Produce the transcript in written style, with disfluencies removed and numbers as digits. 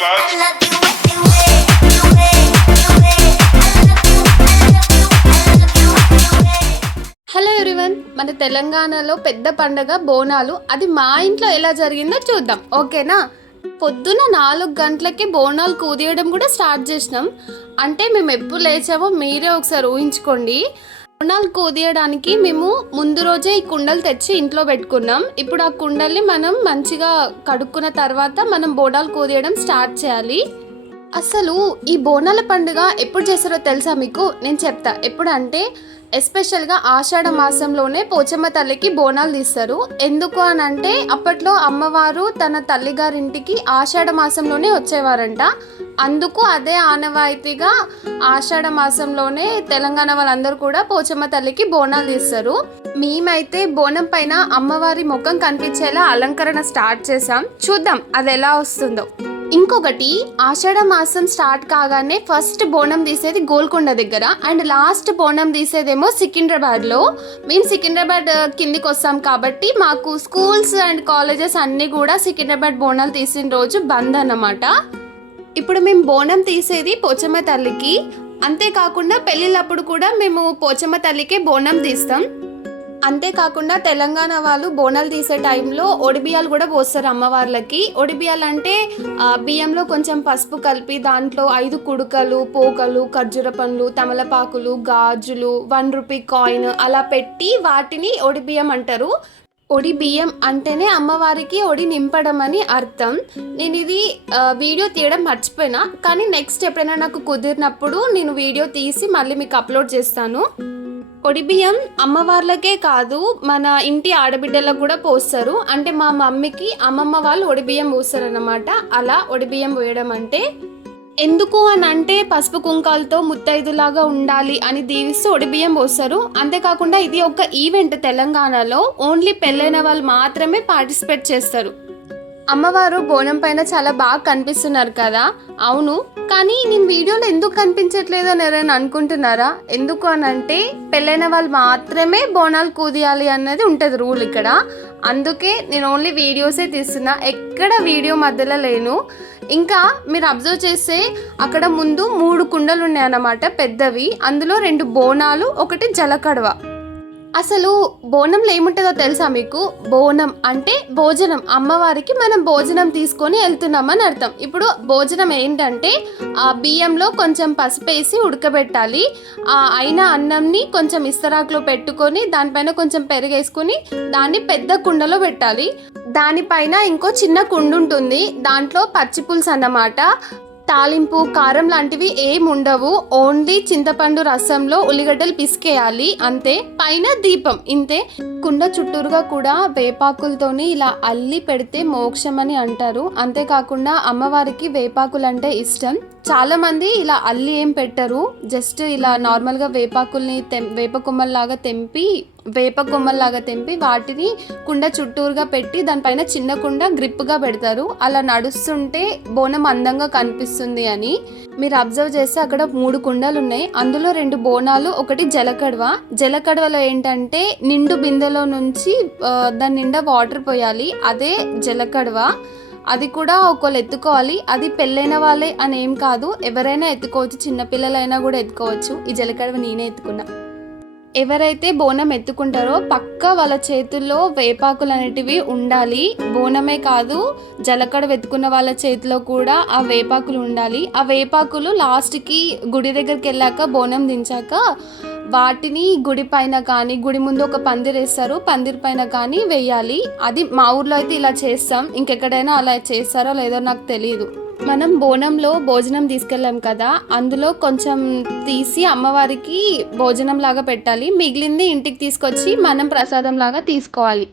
Hello everyone, మన తెలంగాణలో పెద్ద పండగ బోనాలు. అది మా ఇంట్లో ఎలా జరిగిందో చూద్దాం, ఓకేనా? పొద్దున 4 గంటలకి బోనాలు కూదియడం కూడా స్టార్ట్ చేసినాం. అంటే మేము ఎప్పుడు లేచామో మీరే ఒకసారి ఊహించుకోండి. బోనాలు కూదియడానికి మేము ముందు రోజే ఈ కుండలు తెచ్చి ఇంట్లో పెట్టుకున్నాం. ఇప్పుడు ఆ కుండల్ని మనం మంచిగా కడుక్కున్న తర్వాత మనం బోనాలు కూదియడం స్టార్ట్ చేయాలి. అసలు ఈ బోనాల పండుగ ఎప్పుడు చేస్తారో తెలుసా మీకు? నేను చెప్తా. ఎప్పుడు అంటే ఎస్పెషల్గా ఆషాఢ మాసంలోనే పోచమ్మ తల్లికి బోనాలు తీస్తారు. ఎందుకు అని అంటే అప్పట్లో అమ్మవారు తన తల్లిగారింటికి ఆషాఢ మాసంలోనే వచ్చేవారంట. అందుకు అదే ఆనవాయితీగా ఆషాఢ మాసంలోనే తెలంగాణ వాళ్ళందరూ కూడా పోచమ్మ తల్లికి బోనాలు తీస్తారు. మేమైతే బోనం పైన అమ్మవారి ముఖం కనిపించేలా అలంకరణ స్టార్ట్ చేసాం. చూద్దాం అది ఎలా వస్తుందో. ఇంకొకటి, ఆషాఢ మాసం స్టార్ట్ కాగానే ఫస్ట్ బోనం తీసేది గోల్కొండ దగ్గర అండ్ లాస్ట్ బోనం తీసేదేమో సికింద్రాబాద్లో. మేము సికింద్రాబాద్ కిందికి వస్తాం కాబట్టి మాకు స్కూల్స్ అండ్ కాలేజెస్ అన్నీ కూడా సికింద్రాబాద్ బోనాలు తీసిన రోజు బంద్ అన్నమాట. ఇప్పుడు మేము బోనం తీసేది పోచమ్మ తల్లికి. అంతేకాకుండా పెళ్ళిళ్ళప్పుడు కూడా మేము పోచమ్మ తల్లికే బోనం తీస్తాం. అంతేకాకుండా తెలంగాణ వాళ్ళు బోనాలు తీసే టైంలో ఒడిబియ్యాలు కూడా పోస్తారు అమ్మవార్లకి. ఒడిబియ్యాలు అంటే బియ్యంలో కొంచెం పసుపు కలిపి దాంట్లో 5 కుడుకలు, పోకలు, ఖర్జూర పండ్లు, తమలపాకులు, గాజులు, 1 రూపీ కాయిన్ అలా పెట్టి వాటిని ఒడిబియ్యం అంటారు. ఒడి బియ్యం అంటేనే అమ్మవారికి ఒడి నింపడం అని అర్థం. నేను ఇది వీడియో తీయడం మర్చిపోయినా, కానీ నెక్స్ట్ ఎప్పుడైనా నాకు కుదిరినప్పుడు నేను వీడియో తీసి మళ్ళీ మీకు అప్లోడ్ చేస్తాను. ఒడిబియ్యం అమ్మవార్లకే కాదు, మన ఇంటి ఆడబిడ్డలకు కూడా పోస్తారు. అంటే మా మమ్మీకి అమ్మమ్మ వాళ్ళు ఒడిబియ్యం పోస్తారు అన్నమాట. అలా ఒడిబియ్యం పోయడం అంటే ఎందుకు అని అంటే పసుపు కుంకాలతో ముత్తైదులాగా ఉండాలి అని దీవిస్తూ ఒడిబియ్యం పోస్తారు. అంతేకాకుండా ఇది ఒక ఈవెంట్ తెలంగాణలో. ఓన్లీ పెళ్ళైన వాళ్ళు మాత్రమే పార్టిసిపేట్ చేస్తారు. అమ్మవారు బోనం పైన చాలా బాగా కనిపిస్తున్నారు కదా? అవును, కానీ నేను వీడియోలో ఎందుకు కనిపించట్లేదు అని ఎవరైనా అనుకుంటున్నారా? ఎందుకు అని అంటే పెళ్ళైన వాళ్ళు మాత్రమే బోనాలు కూదియాలి అన్నది ఉంటుంది రూల్ ఇక్కడ. అందుకే నేను ఓన్లీ వీడియోసే తీస్తున్నా, ఎక్కడ వీడియో మధ్యలో లేను. ఇంకా మీరు అబ్జర్వ్ చేస్తే అక్కడ ముందు 3 కుండలు ఉన్నాయన్నమాట పెద్దవి. అందులో 2 బోనాలు, 1 జలకడవ. అసలు బోనంలో ఏముంటుందో తెలుసా మీకు? బోనం అంటే భోజనం. అమ్మవారికి మనం భోజనం తీసుకొని వెళ్తున్నామని అర్థం. ఇప్పుడు భోజనం ఏంటంటే ఆ బియ్యంలో కొంచెం పసుపేసి ఉడకబెట్టాలి. ఆ అయిన అన్నంని కొంచెం ఇస్తరాకులో పెట్టుకొని దానిపైన కొంచెం పెరుగేసుకొని దాన్ని పెద్ద కుండలో పెట్టాలి. దానిపైన ఇంకో చిన్న కుండ ఉంటుంది, దాంట్లో పచ్చి పులుసు అన్నమాట. తాలింపు, కారం లాంటివి ఏం ఉండవు. ఓన్లీ చింతపండు రసంలో ఉల్లిగడ్డలు పిసికేయాలి, అంతే. పైన దీపం, ఇంతే. కుండ చుట్టూరుగా కూడా వేపాకులతోని ఇలా అల్లి పెడితే మోక్షం అని అంటారు. అంతేకాకుండా అమ్మవారికి వేపాకులు అంటే ఇష్టం. చాలా మంది ఇలా అల్లి ఏం పెట్టరు, జస్ట్ ఇలా నార్మల్గా వేపాకుల్ని వేప కొమ్మల్లాగా తెంపి వాటిని కుండ చుట్టూరుగా పెట్టి దానిపైన చిన్న కుండ గ్రిప్గా పెడతారు. అలా నడుస్తుంటే బోనం అందంగా కనిపిస్తుంది అని. మీరు అబ్జర్వ్ చేస్తే అక్కడ 3 కుండలు ఉన్నాయి. అందులో 2 బోనాలు, 1 జలకడవ. జలకడవలో ఏంటంటే నిండు బిందెలో నుంచి దాని నిండా వాటర్ పోయాలి, అదే జలకడవ. అది కూడా ఒకళ్ళు ఎత్తుకోవాలి. అది పెళ్ళైన వాళ్ళే అని ఏం కాదు, ఎవరైనా ఎత్తుకోవచ్చు, చిన్నపిల్లలైనా కూడా ఎత్తుకోవచ్చు. ఈ జలకడవ నేనే ఎత్తుకున్నా. ఎవరైతే బోనం ఎత్తుకుంటారో పక్క వాళ్ళ చేతుల్లో వేపాకులు అనేటివి ఉండాలి. బోనమే కాదు, జలకడ ఎత్తుకున్న వాళ్ళ చేతిలో కూడా ఆ వేపాకులు ఉండాలి. ఆ వేపాకులు లాస్ట్కి గుడి దగ్గరికి వెళ్ళాక బోనం దించాక వాటిని గుడి పైన కానీ, గుడి ముందు ఒక పందిరి వేస్తారు, పందిరి పైన కానీ వేయాలి. అది మా ఊర్లో అయితే ఇలా చేస్తాం. ఇంకెక్కడైనా అలా చేస్తారో లేదో నాకు తెలియదు. మనం బోనంలో భోజనం తీసుకెళ్ళాం కదా, అందులో కొంచెం తీసి అమ్మవారికి భోజనం లాగా పెట్టాలి. మిగిలింది ఇంటికి తీసుకొచ్చి మనం ప్రసాదం లాగా తీసుకోవాలి.